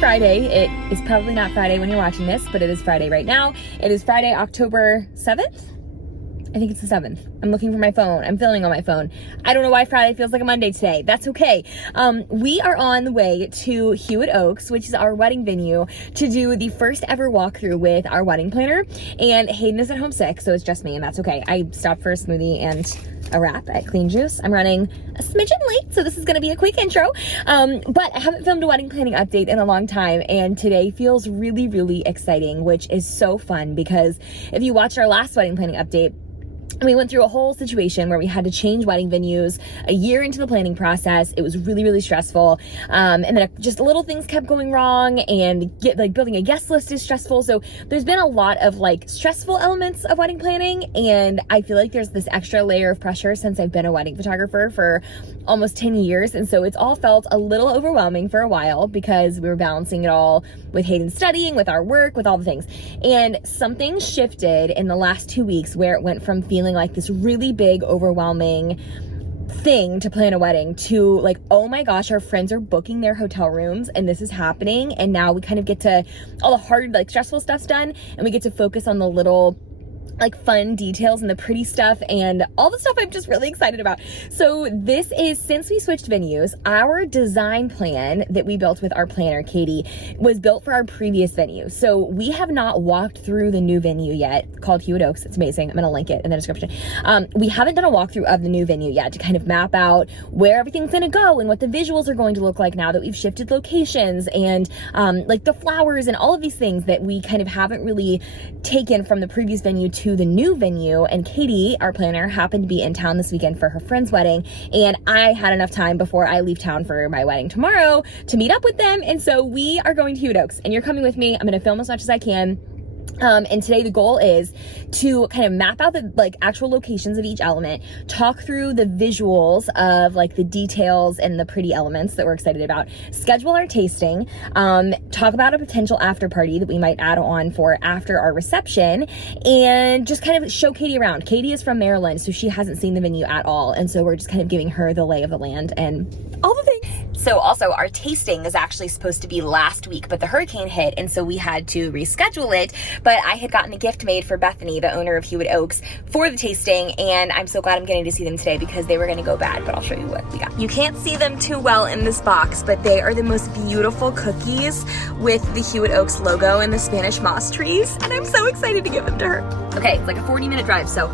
Friday. It is probably not Friday when you're watching this, but it is Friday right now. It is Friday, October 7th. I think it's the 7th. I'm looking for my phone. I'm filming on my phone. I don't know why Friday feels like a Monday today. That's okay. We are on the way to HEWITT OAKS, which is our wedding venue, to do the first ever walkthrough with our wedding planner. And Hayden is at home sick, so it's just me, and that's okay. I stopped for a smoothie and a wrap at Clean Juice. I'm running a smidgen late, so this is gonna be a quick intro. But I haven't filmed a wedding planning update in a long time, and today feels really, really exciting, which is so fun because if you watched our last wedding planning update, we went through a whole situation where we had to change wedding venues a year into the planning process. It was really, really stressful. And then just little things kept going wrong, and building a guest list is stressful. So there's been a lot of stressful elements of wedding planning. And I feel like there's this extra layer of pressure since I've been a wedding photographer for almost 10 years. And so it's all felt a little overwhelming for a while because we were balancing it all with Hayden studying, with our work, with all the things. And something shifted in the last 2 weeks where it went from feeling like this really big, overwhelming thing to plan a wedding to oh my gosh, our friends are booking their hotel rooms and this is happening. And now we kind of get to, all the hard, stressful stuff's done, and we get to focus on the little fun details and the pretty stuff and all the stuff I'm just really excited about. So this is, since we switched venues, our design plan that we built with our planner, Katie, was built for our previous venue. So we have not walked through the new venue yet, called HEWITT OAKS. It's amazing. I'm gonna link it in the description. We haven't done a walkthrough of the new venue yet to kind of map out where everything's gonna go and what the visuals are going to look like now that we've shifted locations, and the flowers and all of these things that we kind of haven't really taken from the previous venue to the new venue. And Katie, our planner, happened to be in town this weekend for her friend's wedding, and I had enough time before I leave town for my wedding tomorrow to meet up with them. And so we are going to HEWITT OAKS, and you're coming with me. I'm going to film as much as I can. And today the goal is to kind of map out the actual locations of each element, talk through the visuals of the details and the pretty elements that we're excited about, schedule our tasting, talk about a potential after party that we might add on for after our reception, and just kind of show Katie around. Katie is from Maryland, so she hasn't seen the venue at all, and so we're just kind of giving her the lay of the land and all the things. So also, our tasting is actually supposed to be last week, but the hurricane hit, and so we had to reschedule it. But I had gotten a gift made for Bethany, the owner of HEWITT OAKS, for the tasting, and I'm so glad I'm getting to see them today because they were gonna go bad, but I'll show you what we got. You can't see them too well in this box, but they are the most beautiful cookies with the HEWITT OAKS logo and the Spanish moss trees, and I'm so excited to give them to her. Okay, it's like a 40-minute drive, so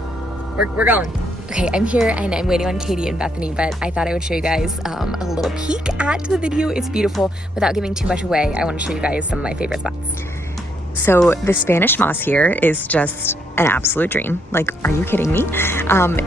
we're going. Okay, I'm here and I'm waiting on Katie and Bethany, but I thought I would show you guys a little peek at the video. It's beautiful. Without giving too much away, I want to show you guys some of my favorite spots. So the Spanish moss here is just an absolute dream. Are you kidding me?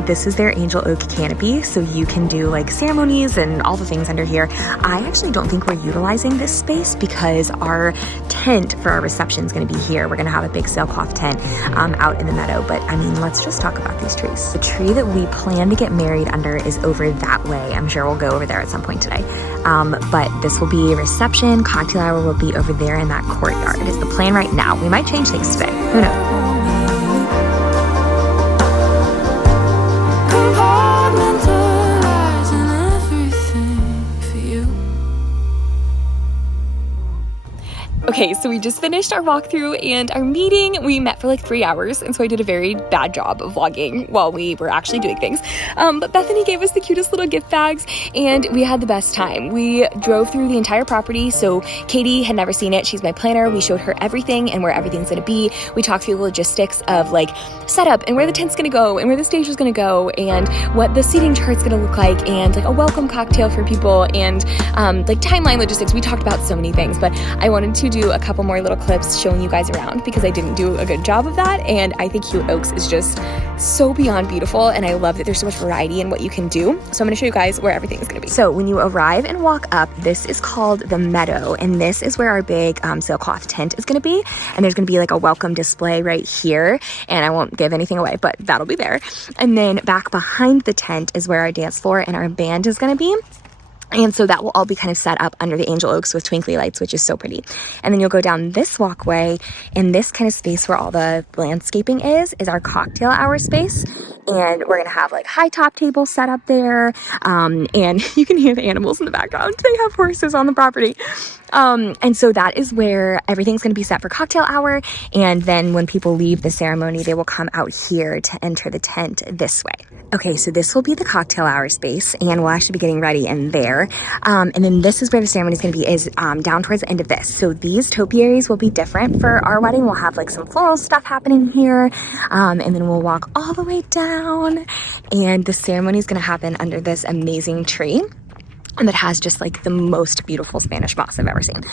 This is their angel oak canopy, so you can do ceremonies and all the things under here. I actually don't think we're utilizing this space because our tent for our reception is going to be here. We're going to have a big sailcloth tent out in the meadow, but I mean, let's just talk about these trees. The tree that we plan to get married under is over that way. I'm sure we'll go over there at some point today. But this will be a reception. Cocktail hour will be over there in that courtyard is the plan right now. We might change things today. Who knows? Okay, so we just finished our walkthrough and our meeting. We met for 3 hours, and so I did a very bad job of vlogging while we were actually doing things. But Bethany gave us the cutest little gift bags, and we had the best time. We drove through the entire property, so Katie had never seen it. She's my planner. We showed her everything and where everything's gonna be. We talked through the logistics of setup and where the tent's gonna go and where the stage is gonna go and what the seating chart's gonna look like and a welcome cocktail for people and timeline logistics. We talked about so many things, but I wanted to do a couple more little clips showing you guys around because I didn't do a good job of that, and I think HEWITT OAKS is just so beyond beautiful, and I love that there's so much variety in what you can do. So I'm going to show you guys where everything is going to be. So when you arrive and walk up, this is called the meadow, and this is where our big sailcloth tent is going to be, and there's going to be a welcome display right here, and I won't give anything away, but that'll be there. And then back behind the tent is where our dance floor and our band is going to be. And so that will all be kind of set up under the angel oaks with twinkly lights, which is so pretty. And then you'll go down this walkway, and this kind of space where all the landscaping is our cocktail hour space. And we're gonna have high top tables set up there. And you can hear the animals in the background. They have horses on the property. And so that is where everything's going to be set for cocktail hour. And then when people leave the ceremony, they will come out here to enter the tent this way. Okay, so this will be the cocktail hour space, and we'll actually be getting ready in there. And then this is where the ceremony is going to be, is down towards the end of this. So these topiaries will be different for our wedding. We'll have like some floral stuff happening here, and then we'll walk all the way down, and the ceremony is going to happen under this amazing tree. And that has just like the most beautiful Spanish moss I've ever seen.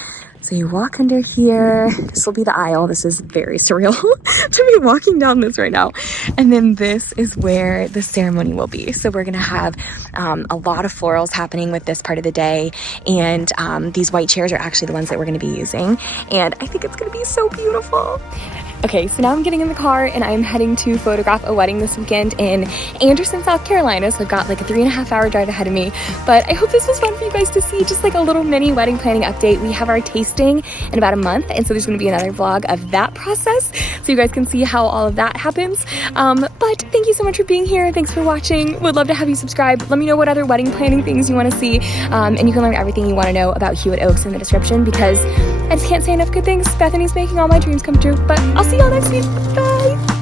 So you walk under here. This will be the aisle. This is very surreal to be walking down this right now. And then this is where the ceremony will be. So we're gonna have a lot of florals happening with this part of the day. And these white chairs are actually the ones that we're gonna be using. And I think it's gonna be so beautiful. Okay, so now I'm getting in the car and I'm heading to photograph a wedding this weekend in Anderson, South Carolina. So I've got like a 3.5-hour drive ahead of me. But I hope this was fun for you guys to see, just like a little mini wedding planning update. We have our tasting in about a month, and so there's gonna be another vlog of that process so you guys can see how all of that happens. But thank you so much for being here. Thanks for watching. Would love to have you subscribe. Let me know what other wedding planning things you wanna see. And you can learn everything you wanna know about HEWITT OAKS in the description, because I just can't say enough good things. Bethany's making all my dreams come true. But I'll see y'all next week. Bye.